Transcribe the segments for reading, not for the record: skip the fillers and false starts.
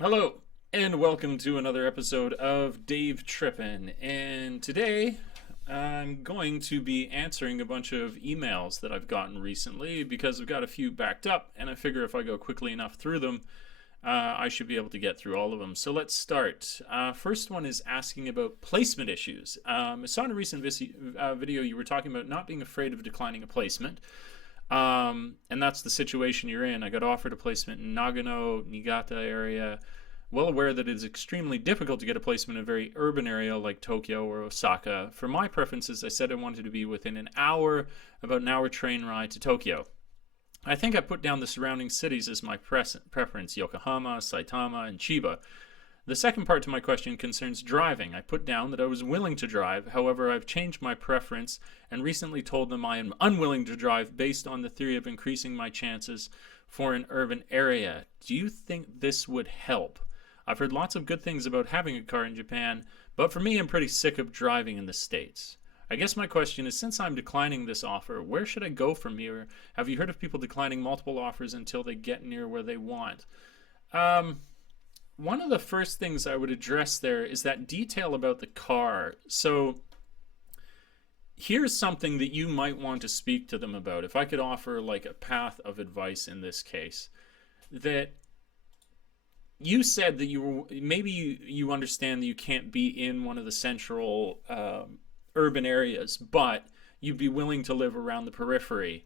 Hello, and welcome to another episode of Dave Trippin. And today I'm going to be answering a bunch of emails that I've gotten recently because I've got a few backed up, and I figure if I go quickly enough through them, I should be able to get through all of them. So let's start. First one is asking about placement issues. I saw in a recent video you were talking about not being afraid of declining a placement. And that's the situation you're in. I got offered a placement in Nagano, Niigata area. Well aware that it is extremely difficult to get a placement in a very urban area like Tokyo or Osaka. For my preferences, I said I wanted to be within about an hour train ride to Tokyo. I think I put down the surrounding cities as my preference: Yokohama, Saitama, and Chiba. The second part to my question concerns driving. I put down that I was willing to drive. However, I've changed my preference and recently told them I am unwilling to drive based on the theory of increasing my chances for an urban area. Do you think this would help? I've heard lots of good things about having a car in Japan, but for me, I'm pretty sick of driving in the States. I guess my question is, since I'm declining this offer, where should I go from here? Have you heard of people declining multiple offers until they get near where they want? One of the first things I would address there is that detail about the car. So here's something that you might want to speak to them about. If I could offer like a path of advice in this case, that you said that you understand that you can't be in one of the central urban areas, but you'd be willing to live around the periphery.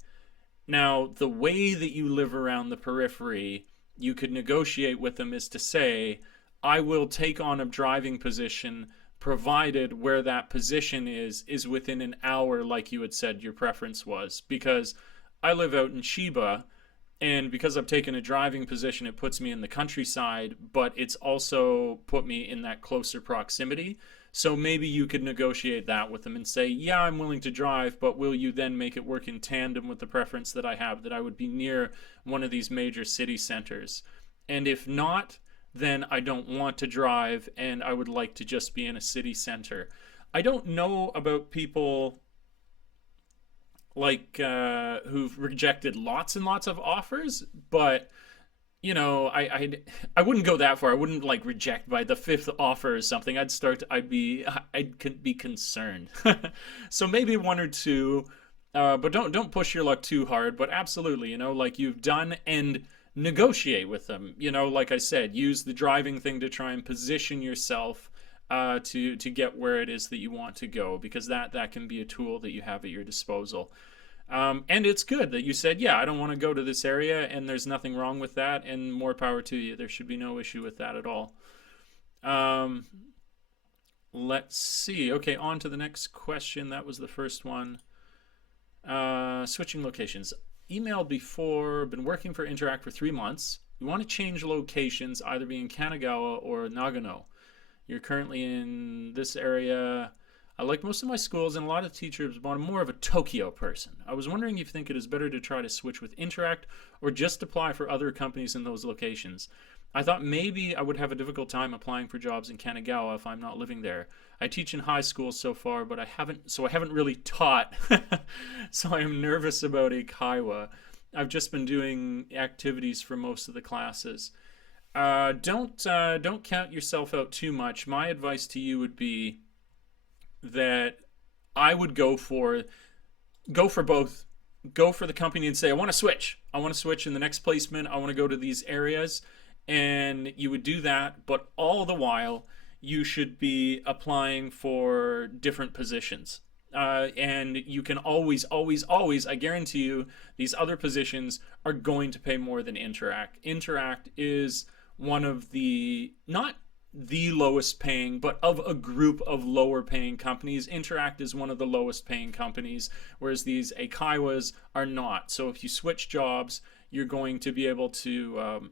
Now, the way that you live around the periphery, you could negotiate with them is to say, I will take on a driving position provided where that position is within an hour, like you had said your preference was. Because I live out in Chiba, and because I've taken a driving position, it puts me in the countryside, but it's also put me in that closer proximity. So maybe you could negotiate that with them and say, yeah, I'm willing to drive, but will you then make it work in tandem with the preference that I have, that I would be near one of these major city centers? And if not, then I don't want to drive and I would like to just be in a city center. I don't know about people like who've rejected lots and lots of offers, but I wouldn't go that far. I wouldn't like reject by the fifth offer or something. I'd be concerned. So maybe one or two, but don't push your luck too hard. But absolutely, like you've done, and negotiate with them. Like I said, use the driving thing to try and position yourself to get where it is that you want to go, because that can be a tool that you have at your disposal. And it's good that you said, yeah, I don't want to go to this area, and there's nothing wrong with that, and more power to you. There should be no issue with that at all. Let's see. Okay, on to the next question. That was the first one. Switching locations. Emailed before, been working for Interact for 3 months. You want to change locations, either be in Kanagawa or Nagano. You're currently in this area. I like most of my schools, and a lot of teachers, but I'm more of a Tokyo person. I was wondering if you think it is better to try to switch with Interact or just apply for other companies in those locations. I thought maybe I would have a difficult time applying for jobs in Kanagawa if I'm not living there. I teach in high school so far, but I haven't really taught, so I am nervous about Eikaiwa. I've just been doing activities for most of the classes. Don't count yourself out too much. My advice to you would be that I would go for both. Go for the company and say, I want to switch. I want to switch in the next placement. I want to go to these areas. And you would do that, but all the while you should be applying for different positions. And you can always, I guarantee you, these other positions are going to pay more than Interact. Interact is one of the, not the lowest paying, but of a group of lower paying companies. Interact is one of the lowest paying companies, whereas these Eikaiwas are not. So if you switch jobs, you're going to be able to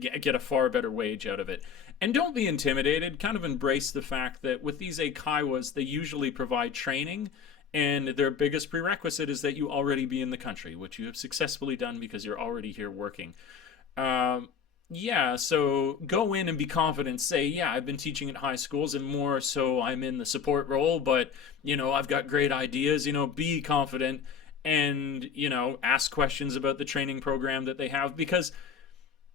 get a far better wage out of it. And don't be intimidated. Kind of embrace the fact that with these Eikaiwas, they usually provide training, and their biggest prerequisite is that you already be in the country, which you have successfully done because you're already here working. Yeah, so go in and be confident. Say, yeah, I've been teaching at high schools, and more so I'm in the support role, but, I've got great ideas. Be confident and, ask questions about the training program that they have, because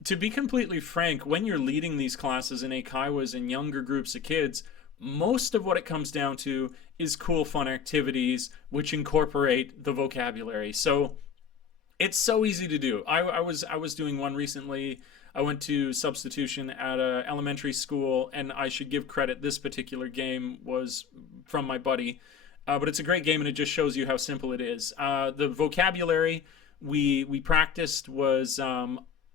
To be completely frank, when you're leading these classes in eikaiwas in younger groups of kids, most of what it comes down to is cool, fun activities which incorporate the vocabulary. So it's so easy to do. I was doing one recently. I went to substitution at a elementary school, and I should give credit. This particular game was from my buddy, but it's a great game, and it just shows you how simple it is. The vocabulary we practiced was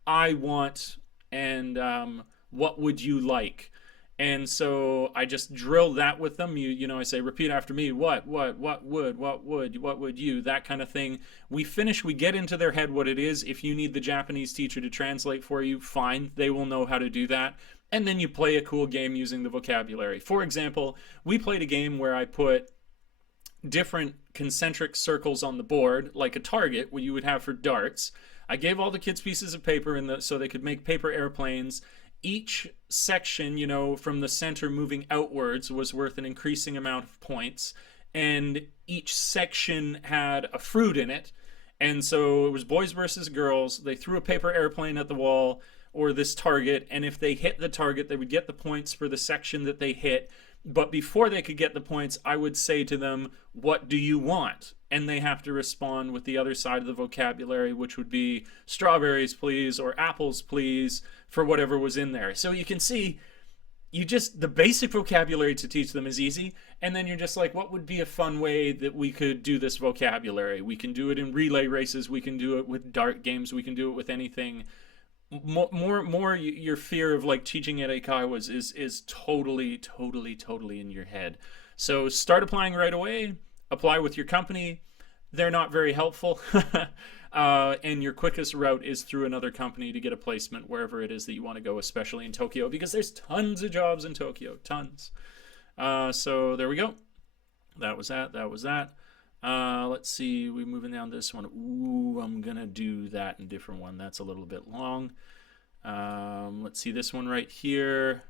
I want and what would you like. And so I just drill that with them. I say, repeat after me. What would you? That kind of thing. We finish. We get into their head what it is. If you need the Japanese teacher to translate for you, fine. They will know how to do that. And then you play a cool game using the vocabulary. For example, we played a game where I put different concentric circles on the board, like a target, what you would have for darts. I gave all the kids pieces of paper so they could make paper airplanes. Each section, from the center moving outwards was worth an increasing amount of points. And each section had a fruit in it. And so it was boys versus girls. They threw a paper airplane at the wall or this target. And if they hit the target, they would get the points for the section that they hit. But before they could get the points, I would say to them, what do you want? And they have to respond with the other side of the vocabulary, which would be strawberries, please, or apples, please, for whatever was in there. So you can see, the basic vocabulary to teach them is easy. And then you're just like, what would be a fun way that we could do this vocabulary? We can do it in relay races. We can do it with dart games. We can do it with anything. More your fear of like teaching at eikaiwas is totally in your head. So start applying right away. Apply with your company. They're not very helpful. And your quickest route is through another company to get a placement wherever it is that you want to go, especially in Tokyo, because there's tons of jobs in Tokyo. Tons. So there we go. That was that. Let's see, we're moving down this one. Ooh, I'm gonna do that in a different one. That's a little bit long. Let's see this one right here.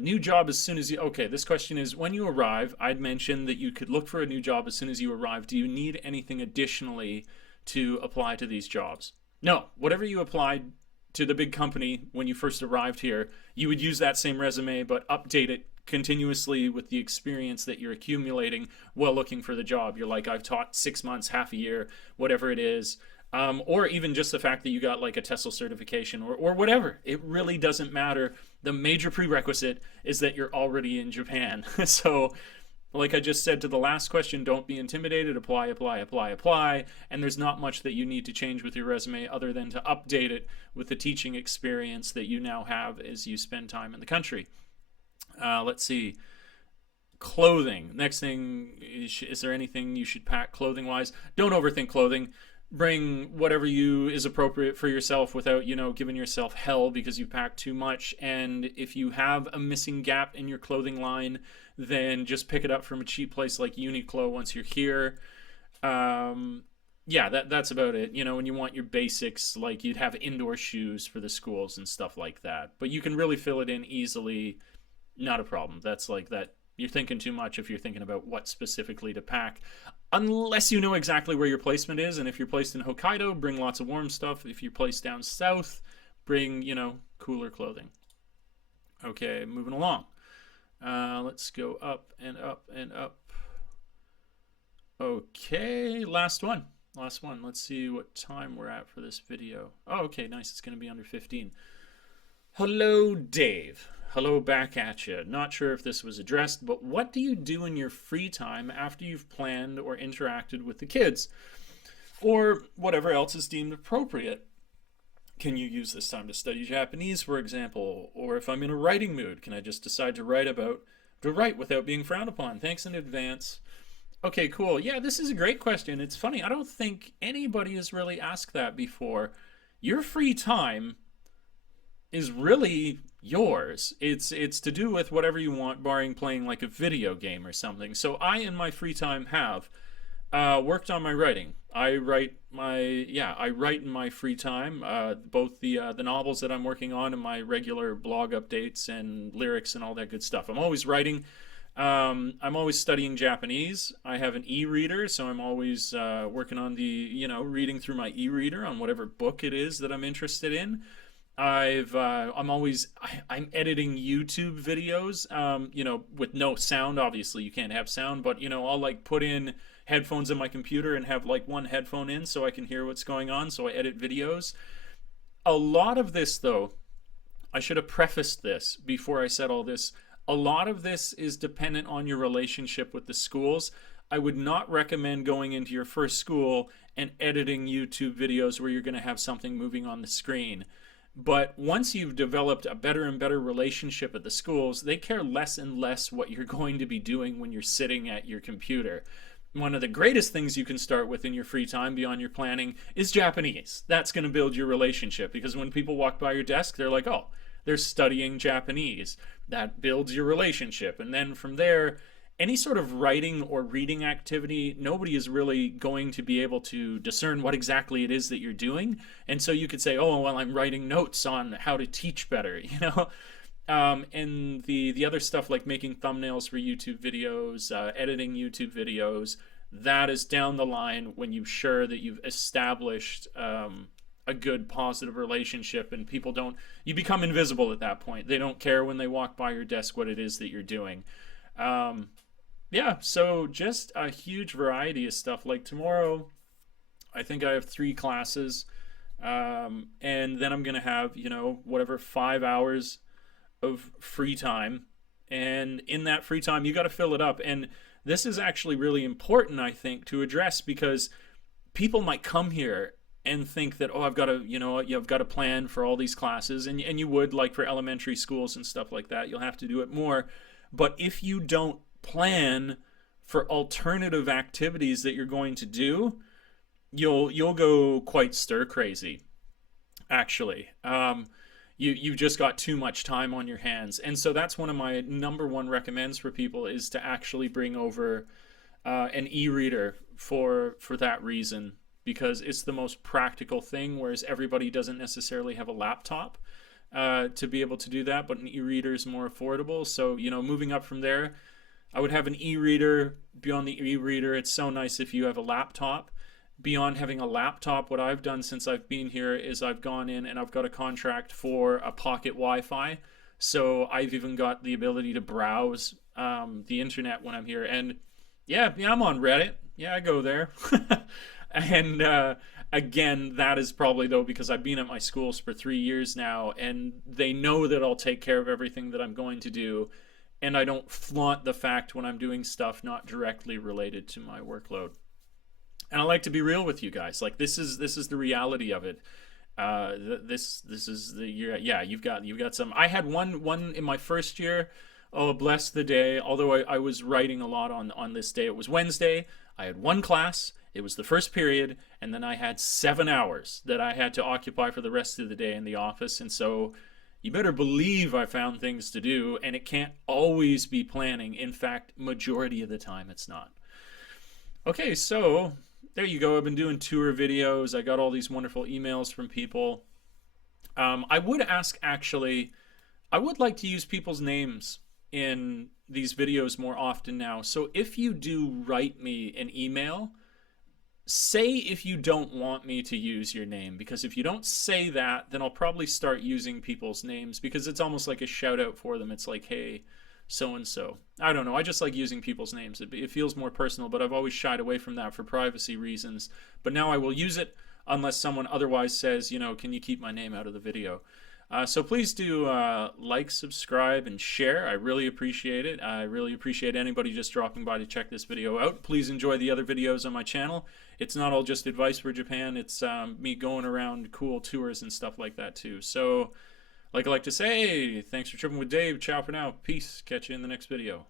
New job as soon as you... Okay, this question is, when you arrive, I'd mentioned that you could look for a new job as soon as you arrive. Do you need anything additionally to apply to these jobs? No, whatever you applied to the big company when you first arrived here, you would use that same resume, but update it continuously with the experience that you're accumulating while looking for the job. You're like, I've taught 6 months, half a year, whatever it is. Or even just the fact that you got like a TESOL certification or whatever. It really doesn't matter. The major prerequisite is that you're already in Japan. So like I just said to the last question, don't be intimidated. Apply. And there's not much that you need to change with your resume other than to update it with the teaching experience that you now have as you spend time in the country. Let's see. Clothing. Next thing, is there anything you should pack clothing-wise? Don't overthink clothing. Bring whatever is appropriate for yourself without, giving yourself hell because you packed too much. And if you have a missing gap in your clothing line, then just pick it up from a cheap place like Uniqlo once you're here. Yeah, that's about it. When you want your basics, like you'd have indoor shoes for the schools and stuff like that. But you can really fill it in easily. Not a problem. That's like that. You're thinking too much if you're thinking about what specifically to pack. Unless you know exactly where your placement is. And if you're placed in Hokkaido, bring lots of warm stuff. If you're placed down south, bring, cooler clothing. Okay, moving along. Let's go up and up and up. Okay, last one. Let's see what time we're at for this video. Oh, okay, nice. It's going to be under 15. Hello, Dave. Hello back at you. Not sure if this was addressed, but what do you do in your free time after you've planned or interacted with the kids? Or whatever else is deemed appropriate. Can you use this time to study Japanese, for example? Or if I'm in a writing mood, can I just decide to write without being frowned upon? Thanks in advance. Okay, cool. Yeah, this is a great question. It's funny. I don't think anybody has really asked that before. Your free time is really yours. It's to do with whatever you want, barring playing like a video game or something. So I, in my free time, have worked on my writing. I write in my free time, both the novels that I'm working on and my regular blog updates and lyrics and all that good stuff. I'm always writing. I'm always studying Japanese. I have an e-reader, so I'm always working on reading through my e-reader on whatever book it is that I'm interested in. I'm editing YouTube videos, with no sound. Obviously, you can't have sound, but I'll like put in headphones in my computer and have like one headphone in so I can hear what's going on. So I edit videos. A lot of this, though, I should have prefaced this before I said all this. A lot of this is dependent on your relationship with the schools. I would not recommend going into your first school and editing YouTube videos where you're going to have something moving on the screen. But once you've developed a better and better relationship at the schools, they care less and less what you're going to be doing when you're sitting at your computer. One of the greatest things you can start with in your free time beyond your planning is Japanese. That's going to build your relationship, because when people walk by your desk, they're like, oh, they're studying Japanese. That builds your relationship. And then from there, any sort of writing or reading activity, nobody is really going to be able to discern what exactly it is that you're doing. And so you could say, oh, well, I'm writing notes on how to teach better, and the other stuff like making thumbnails for YouTube videos, editing YouTube videos, that is down the line when you're sure that you've established a good positive relationship, and you become invisible at that point. They don't care when they walk by your desk what it is that you're doing. So just a huge variety of stuff. Like tomorrow, I think I have 3 classes, and then I'm going to have, 5 hours of free time. And in that free time, you got to fill it up. And this is actually really important, I think, to address, because people might come here and think that, oh, I've got to plan for all these classes, and you would, like for elementary schools and stuff like that, you'll have to do it more. But if you don't plan for alternative activities that you're going to do, you'll go quite stir crazy, actually. You've just got too much time on your hands. And so that's one of my number one recommends for people, is to actually bring over an e-reader for that reason, because it's the most practical thing, whereas everybody doesn't necessarily have a laptop to be able to do that, but an e-reader is more affordable. So, moving up from there, I would have an e-reader. Beyond the e-reader, it's so nice if you have a laptop. Beyond having a laptop, what I've done since I've been here is I've gone in and I've got a contract for a pocket Wi-Fi. So I've even got the ability to browse the internet when I'm here. And yeah, I'm on Reddit. Yeah, I go there. And again, that is probably, though, because I've been at my schools for 3 years now, and they know that I'll take care of everything that I'm going to do. And I don't flaunt the fact when I'm doing stuff not directly related to my workload. And I like to be real with you guys. Like, this is the reality of it. This is the year. Yeah, you've got some. I had one in my first year. Oh, bless the day. Although I was writing a lot on this day. It was Wednesday. I had one class. It was the first period, and then I had 7 hours that I had to occupy for the rest of the day in the office. And so you better believe I found things to do, and it can't always be planning. In fact, majority of the time it's not. Okay, so there you go. I've been doing tour videos. I got all these wonderful emails from people. I would ask, actually, I would like to use people's names in these videos more often now. So if you do write me an email, say if you don't want me to use your name, because if you don't say that, then I'll probably start using people's names, because it's almost like a shout out for them. It's like, hey, so-and-so. I don't know. I just like using people's names. It feels more personal, but I've always shied away from that for privacy reasons. But now I will use it unless someone otherwise says, can you keep my name out of the video? So please do like, subscribe, and share. I really appreciate it. I really appreciate anybody just dropping by to check this video out. Please enjoy the other videos on my channel. It's not all just advice for Japan. It's me going around cool tours and stuff like that too. So like I like to say, thanks for tripping with Dave. Ciao for now. Peace. Catch you in the next video.